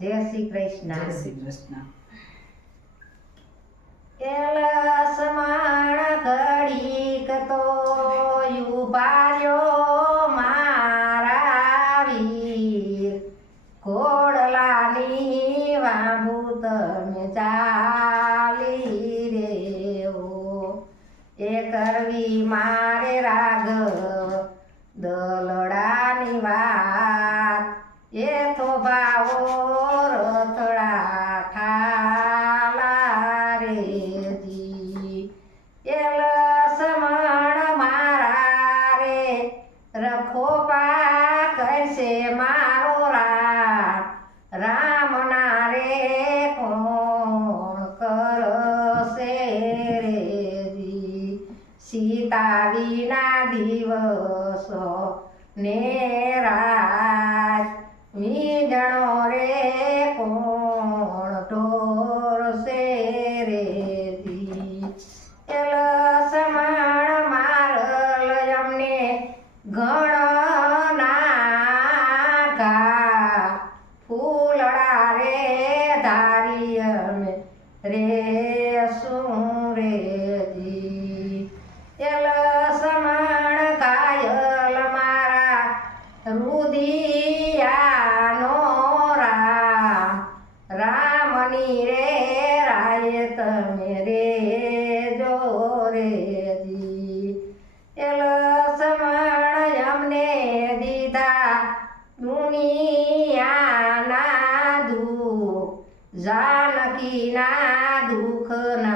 જય શ્રી કૃષ્ણ. જય શ્રી કૃષ્ણ. લસમણ ઘડીક તો ઉભાર્યો મારા વીર, ઘોડલાની વાંભુ તમે ચાલી રેવો. એ કરવી મારે રાઘવ દલડાની વાત, એ થોભાવો રથડા ઠાલા રેજી. એ લસમણ મારા રે રખોપા કરશે મારો રામના રે કોણ કરશે રેજી. સીતા વિના દિવસો ને રાત, મીંજણો રે કોણ ઢોરશે રેજી. એ લસમણ મારલ અમને ઘણ નાખા, ફૂલડા રે ધારી અમે રે શું રેજી. એ લસમણ ઘાયલ મારા રુદિયાનો રામની રે રાય તમે રે જો રેજી. એ લસમણ અમને દીધા દુનિયાના દુઃખ, જાનકીના દુઃખના